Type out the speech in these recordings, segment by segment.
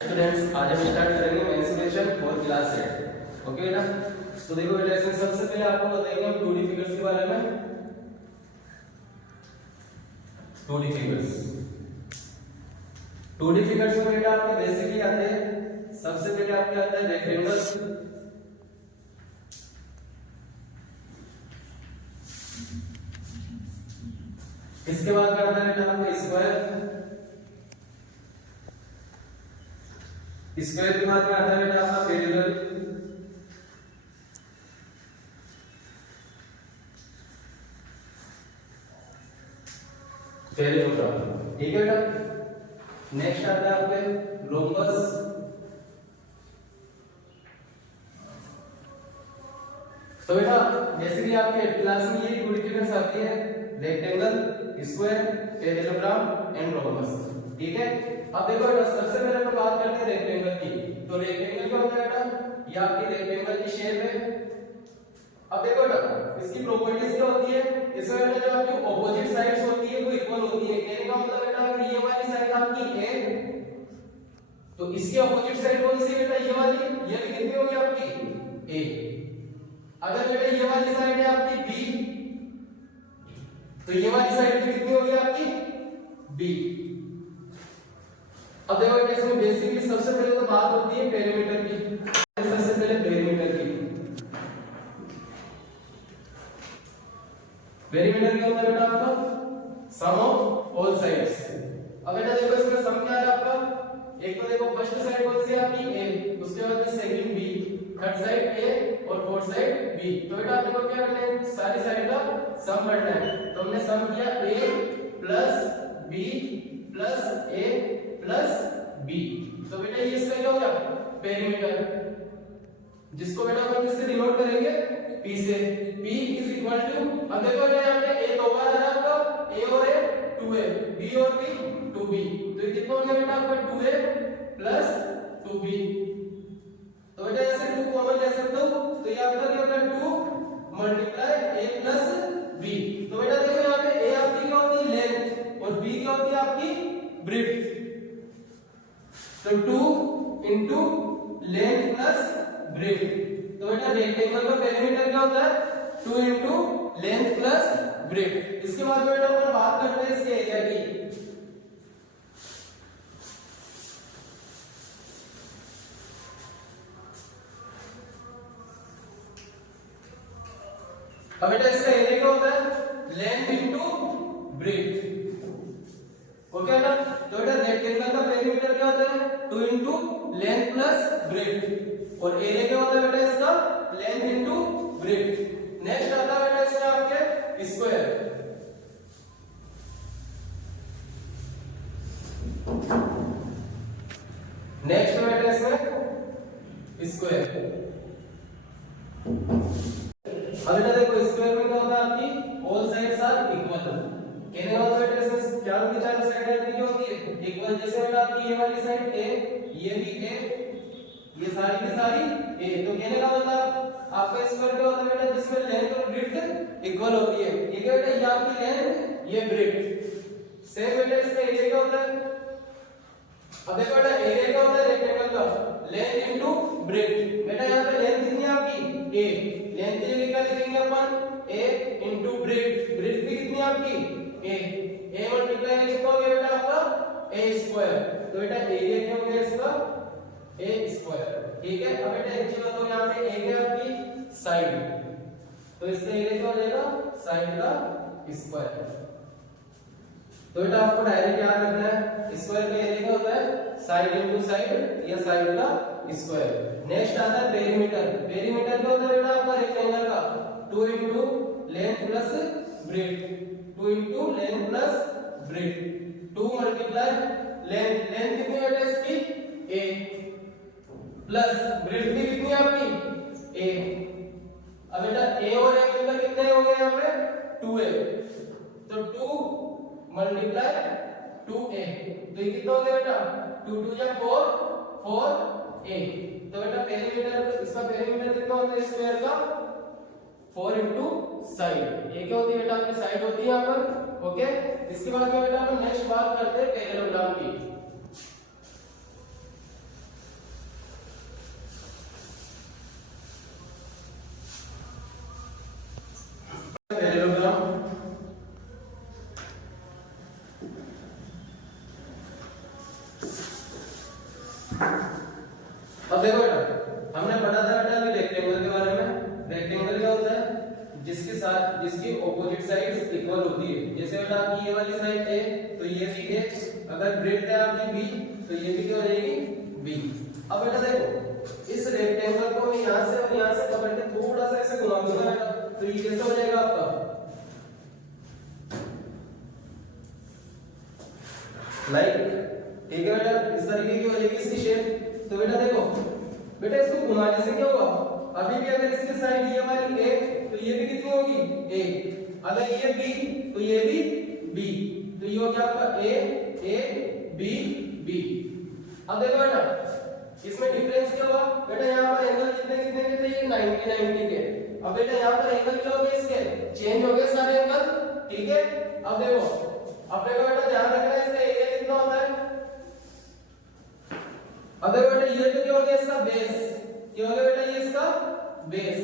Students, आज हम start करेंगे mensuration for class set. Okay बेटा, तो देखो बेटा, इसमें सबसे पहले आपको बताएंगे हम 2D फिगर्स के बारे में। 2D फिगर्स 2D फिगर्स में बेटा आपके बेसिकली आते हैं, सबसे पहले आपके आता है रेक्टेंगल, इसके बाद आता है बेटा आपका स्क्वायर, स्क्वायर के बाद में आता है बेटा आपका पैरेलल, पैरेललोग्राम। ठीक है बेटा, नेक्स्ट आता है आपके रोम्बस, तो बेटा जैसे कि आपके क्लास में ये 2D फिगर्स आती है, rectangle, square, parallelogram and rhombus. ठीक है, अब देखो बेटा, सबसे पहले हम बात करते हैं रेक्टेंगल की। तो रेक्टेंगल क्या होता है बेटा, ये आपकी रेक्टेंगल की शेप है। अब देखो बेटा, इसकी प्रॉपर्टीज क्या होती है, इसमें बेटा जो आपकी ऑपोजिट साइड्स होती है वो इक्वल होती है। कहने का मतलब बेटा, अगर ये वाली साइड आपकी ए, तो इसकी ऑपोजिट साइड कौन सी बेटा, ये वाली, ये भी कितनी होगी आपकी ए। अगर बेटा ये वाली साइड है आपकी बी, तो ये वाली साइड भी कितनी होगी आपकी बी। अब देखो बेटा, इसमें बेसिकली सबसे पहले तो बात होती है पेरीमीटर की। सबसे पहले पेरीमीटर की, पेरीमीटर क्या होता है बेटा आपका, सम ऑफ ऑल साइड्स। अब बेटा देखो, इसमें सम क्या है आपका, एक तो देखो फर्स्ट साइड कौन सी है आपकी ए, उसके बाद में सेकंड बी, थर्ड साइड ए और फोर्थ साइड बी। तो बेटा देखो क्या करना है, सारी साइड का सम करना है। तो हमने सम किया a plus b plus a plus b। तो बेटा ये इसका क्या होगा, पेरीमीटर, जिसको बेटा हम किससे डिनोट करेंगे, p से। p इज इक्वल टू, अब देखो बेटा यहाँ पे a दो बार है आपका, a और a 2a, b और b 2b, तो ये कितना हो गया बेटा आपका 2a प्लस 2b। तो बेटा ऐसे 2 कॉमन ले सकते हो, तो ये आपका क्या होगा 2 मल्टीप्लाई a प्लस b। तो बेटा देखो यहाँ पे a आपकी क्या होती है लेंथ और b क्या होती है आपकी ब्रेड्थ। तो 2 इंटू लेंथ प्लस ब्रेड्थ। तो बेटा रेक्टेंगल का पेरीमीटर क्या होता है, 2 इंटू लेंथ प्लस ब्रेड्थ। इसके बाद बेटा अपन बात करते हैं इसके एरिया की। अब बेटा इसका एरिया क्या होता है, लेंथ इंटू ब्रेड्थ। ओके ना, तो बेटा रेक्टेंगल का पेरीमीटर क्या होता है, 2 इंटू लेंथ प्लस ब्रेड्थ, और एरिया क्या होता है बेटा इसका, लेंथ इंटू ब्रेड्थ। नेक्स्ट आता है बेटा इसका आपके स्क्वायर। नेक्स्ट बेटा इसमें स्क्वायर। अब बेटा देखो, स्क्वायर में क्या होता है आपकी, ऑल साइड्स आर इक्वल। कहने का मतलब बेटा इसमें चारों की चारों साइड आपकी क्या होती है, इक्वल। जैसे बेटा आपकी ये वाली साइड ए, ये भी ए, ये सारी की सारी ए। तो कहने का मतलब आपका स्क्वायर क्या होता है बेटा, जिसमें लेंथ और ब्रेड्थ इक्वल होती है। ये क्या बेटा, ये आपकी लेंथ, ये ब्रेड्थ। सेम बेटा इसका एरिया क्या होता है, अब देखो बेटा एरिया क्या होता है रेक्टेंगल का, लेंथ इनटू ब्रेड्थ। बेटा यहाँ पे लेंथ कितनी है आपकी a, लेंथ की जगह क्या लिखेंगे अपन, a इनटू ब्रेड्थ। ब्रेड्थ भी कितनी है आपकी a मल्टीप्लाई कितना हो गया बेटा आपका a स्क्वायर। तो बेटा एरिया क्या हो गया इसका, a स्क्वायर। ठीक है, अब बेटा एक चीज बताओ, यहाँ पे a है आपकी साइड, तो इसका एरिया क्या हो जाएगा, साइड का स्क्वायर। तो बेटा आपको डायरेक्ट याद रखना है, स्क्वायर का एरिया क्या होता है, साइड इनटू साइड या साइड का स्क्वायर। नेक्स्ट आता है पेरीमीटर। पेरीमीटर क्या होता है बेटा आपका रेक्टेंगल का, 2 into length plus breadth, 2 into length plus breadth. 2 multiply length, length कितनी बेटा इसकी a, प्लस ब्रेड्थ भी कितनी है आपकी a। अब बेटा a और a मिलकर कितने हो गए यहाँ पे 2a, तो 2 मल्टीप्लाई 2a, तो ये कितना हो गया बेटा, 2 2 या 4 4a। तो बेटा पेरीमीटर, इसका पेरीमीटर कितना होता है स्क्वायर का, 4 इंटू साइड। ये क्या होती है बेटा, आपकी साइड होती है यहाँ पर। ओके, इसके बाद में बेटा हम नेक्स्ट बात करते हैं पैरेललोग्राम की। अब देखो बेटा, हमने पढ़ा था बेटा अभी रेक्टेंगल के बारे में। रेक्टेंगल क्या होता है? जिसकी ऑपोजिट साइड्स इक्वल होती है। जैसे बेटा आपकी ये वाली साइड ए, तो ये भी ए, अगर ब्रेड्थ है आपकी बी, तो ये भी क्या हो जाएगी? बी। अब बेटा देखो, इस रेक्टेंगल को मैं यहां से और यहां से पकड़ के थोड़ा सा ऐसे घुमा दूंगा बेटा, तो ये कैसे हो जाएगा आपका? लाइक, ठीक है बेटा, इस तरीके की हो जाएगी इसकी शेप। तो बेटा देखो बेटा, इसको घुमाने से क्या होगा? अभी भी अगर इसकी साइड ये वाली ए, तो ये भी कितनी होगी? ए। अगर ये बी, तो ये भी बी, तो ये हो गया आपका ए ए बी बी। अब देखो बेटा, इसमें डिफरेंस क्या हुआ? बेटा यहाँ पर एंगल कितने कितने के थे? ये 90 90 के। अब बेटा यहाँ पर एंगल क्या हो गए? इसके चेंज हो गए सारे एंगल, ठीक है। अब देखो बेटा, ध्यान रखना इसका एरिया कितना होता है। अब देखो बेटा, ये तो क्या हो गया? इसका बेस। क्या हो गया बेटा? ये इसका बेस।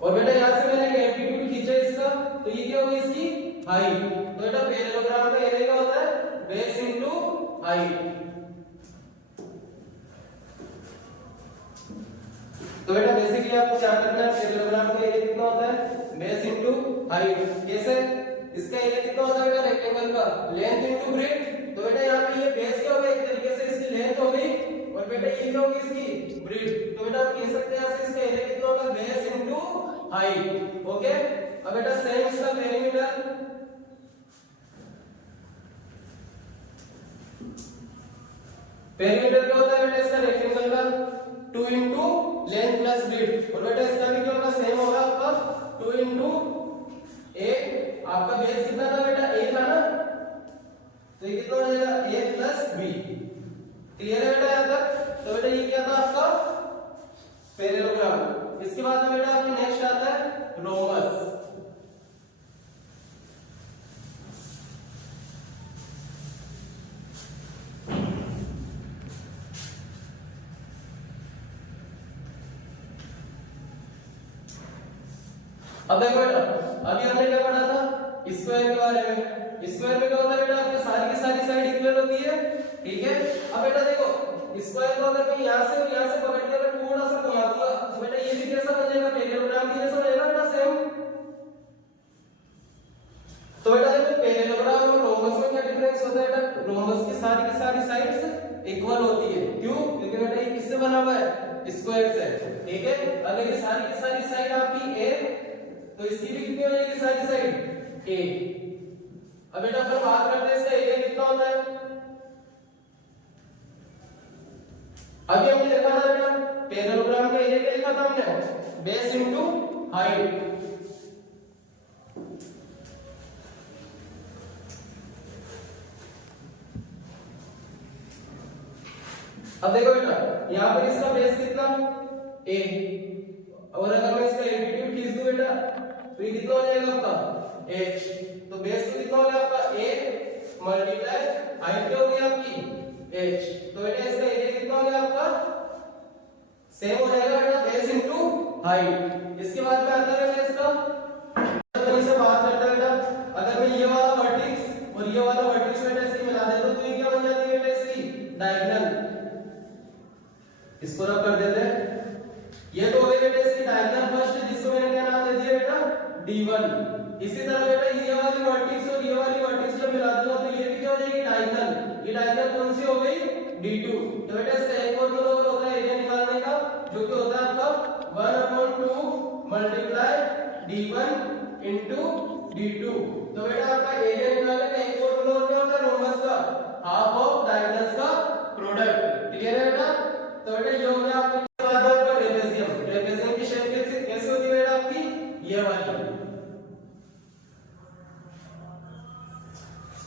और बेटा यहां से मैंने एक एम्पलीट्यूड खींचा इसका, तो ये क्या होगी? इसकी हाइट। तो बेटा पैरेललोग्राम का एरिया क्या होता है? Base into height. तो बेटा बेसिकली आपको ध्यान रखना है पैरेललोग्राम का एरिया कितना होता है? Base into height. कैसे? इसका एरिया कितना होता है बेटा रेक्टेंगल का? Length into breadth. तो बेटा यहाँ पे ये बेस क्या हो गया? एक तरीके से इसकी लेंथ हो गई, और बेटा ये क्या होगी? इसकी ब्रेड्थ। तो बेटा आप कह सकते हैं इसका एरिया कितना होगा? Base into height. ओके। अब बेटा सेम इसका पेरीमीटर, पेरीमीटर क्या होता है बेटा इसका रेक्टेंगल का? 2 इनटू लेंथ प्लस ब्रेड्थ। और बेटा इसका भी क्या होगा? सेम होगा आपका 2 इनटू ए। आपका बेस कितना था बेटा? ए था ना, तो ये कितना हो जाएगा? ए प्लस बी। क्लियर है बेटा यहां तक? तो बेटा ये क्या था आपका? पैरेललोग्राम। इसके बाद में बेटा आपका नेक्स्ट आता है रोमस। अब देखो बेटा, अभी हमने क्या पढ़ा था? स्क्वायर के बारे में। स्क्वायर में क्या होता है बेटा? आपकी सारी की सारी साइड इक्वल होती है, ठीक है। अब बेटा देखो, स्क्वायर को अगर मैं यहां से और यहां से पकड़ के अगर थोड़ा सा घुमा दूंगा, तो बेटा ये भी कैसा बन जाएगा? पैरेललोग्राम की जैसा हो जाएगा बेटा, सेम। तो बेटा देखो, पैरेललोग्राम और रोमस में क्या डिफरेंस होता है बेटा? रोमस की सारी साइड्स इक्वल होती है। क्यों? क्योंकि बेटा ये किससे बना हुआ है? स्क्वायर से, ठीक है। अगर ये सारी की सारी साइड आपकी ए, तो इसकी भी कितनी हो जाएगी? सारी साइड ए। अब बेटा फिर बात करते हैं इसका एरिया कितना होता है। अभी हमने देखा था बेटा, पैरेललोग्राम का एरिया क्या लिखा था हमने? Base into height. अब देखो बेटा, यहां पर इसका बेस कितना? ए। और अगर मैं इसका एम्पलीट्यूड खींच दूं बेटा, तो ये कितना हो जाएगा आपका? h। तो बेस तो कितना हो गया आपका? a मल्टीप्लाई हाइट क्या हो गई आपकी? h। तो बेटा इसका एरिया कितना हो गया आपका? सेम हो जाएगा बेटा, बेस इनटू हाइट। इसके बाद में आता है बेटा इसका, तो इसे बात करते हैं बेटा, अगर मैं ये वाला वर्टेक्स और ये वाला वर्टेक्स बेटा इसकी मिला देता हूं, तो ये क्या बन जाती है बेटा? इसकी डायगोनल। इसको रब कर देते हैं। ये तो हो गई बेटा इसकी डायगोनल फर्स्ट, जिसको मैंने क्या नाम दे दिया बेटा? D1। इसी तरह बेटा ये वाली वर्टेक्स और ये वाली वर्टेक्स जब मिला दूंगा, तो ये भी क्या हो जाएगी? डायगोनल। ये डायगोनल कौन सी हो गई? D2। तो बेटा इसका एक फॉर्मूला होता है एरिया निकालने का, जो कि होता है आपका 1/2 मल्टीप्लाई D1 इनटू D2। तो बेटा आपका एरिया निकालने का एक फॉर्मूला क्या होता है? रोमस का हाफ ऑफ डायगोनल्स का प्रोडक्ट। क्लियर है बेटा? तो बेटा ये हो गया आपका ट्रेपेजियम। ट्रेपेजियम की शेप कैसे होती है बेटा आपकी? ये वाली।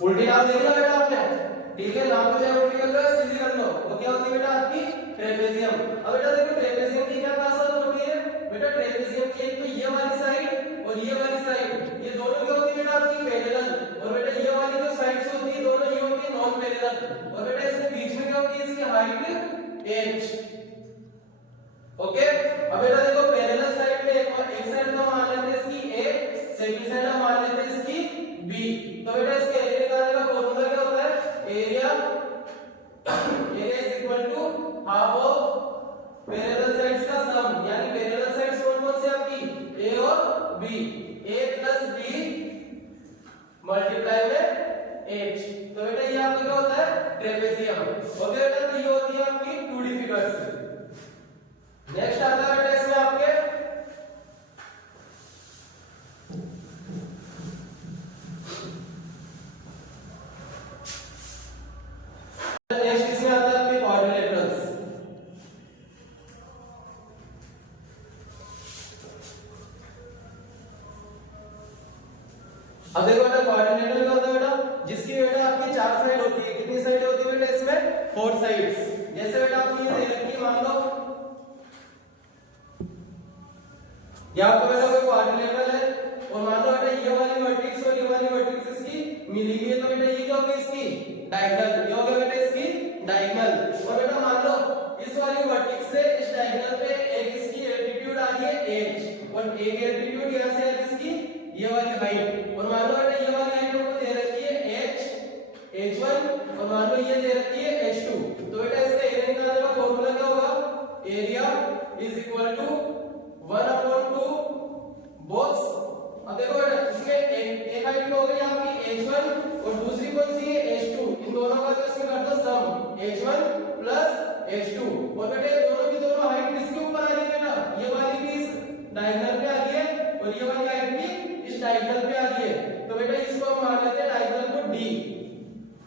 उल्टी नाम देखना बेटा आपने, ठीक है। नाम को चाहे उल्टी कर लो या सीधी कर लो, वो क्या होती है बेटा? आपकी ट्रेपेजियम। अब बेटा देखो, ट्रेपेजियम की क्या खासियत होती है बेटा? ट्रेपेजियम की एक तो ये वाली साइड और ये वाली साइड, ये दोनों क्या होती है बेटा? आपकी पैरेलल। और बेटा ये वाली जो साइड्स होती है दोनों, ये होती है नॉन पैरेलल। और बेटा इसके बीच में क्या होती है? इसकी हाइट h। ओके। अब बेटा देखो, पैरेलल साइड में एक साइड तो मान लेते हैं इसकी a, सेकंड साइड हम मान लेते हैं इसकी b। तो बेटा इसके एरिया निकालने का फॉर्मूला क्या होता है? Area is equal to parallel sides का सम, यानी पैरेलल साइड्स कौन कौन सी आपकी ए और B, a plus B multiply में h। तो बेटा ये आपका क्या होता है ट्रेपेजियम। ओके बेटा, तो ये होती है आपकी 2D फिगर्स। नेक्स्ट आता है बेटा इसमें आपके नेक्स्ट इसमें आता है आपके कोऑर्डिनेटर्स। अब देखो बेटा कोऑर्डिनेटर क्या होता है बेटा, जिसकी बेटा आपकी 4 साइड होती है। कितनी साइड होती है बेटा इसमें 4 साइड्स। जैसे बेटा आपकी ये दे रखी है, मान लो यहाँ पे बेटा कोई कोऑर्डिनेटर है और मान लो बेटा ये वाली वर्टेक्स और ये वाली वर्टेक्स इसकी मिली हुई है, तो बेटा ये क्या होगी इसकी डायगोनल। ये हो गया बेटा इसकी डायगोनल। और बेटा मान लो इस वाली वर्टेक्स से इस डायगोनल पे एक इसकी एल्टीट्यूड आ रही है h और एक एल्टीट्यूड यहां से है इसकी ये वाली हाइट। और मान लो बेटा ये वाली हाइट हमको दे रखी है h1 और मान लो ये दे रखी है h2। तो बेटा इसका एरिया निकालने का फार्मूला क्या होगा, area is equal to 1/2 both. अब देखो बेटा इसमें एक हाइट हो गई आपकी h1 और दूसरी कौन सी है h2। इन दोनों का जो इसमें कर दो सम h1 प्लस h2। और बेटा दोनों की दोनों हाइट किसके ऊपर आ रही है बेटा, ये वाली भी इस डायगोनल पे आ रही है और ये वाली हाइट भी इस डायगोनल पे आ रही है। तो बेटा इसको हम मान लेते हैं डायगोनल को d।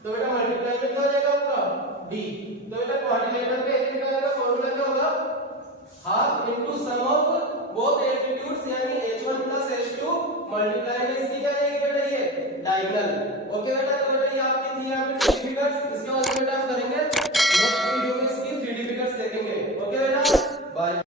तो बेटा मल्टीप्लाई में क्या हो जाएगा आपका d। तो बेटा कोऑर्डिनेटर पे एरिया निकालने का फार्मूला क्या होगा, half into sum of both altitudes यानी h1 प्लस h2 मल्टीप्लाई में इसकी क्या आएगी बेटा ये डायगोनल। ओके बेटा, तो बेटा ये आपकी थी यहाँ पे फिगर्स। इसके बाद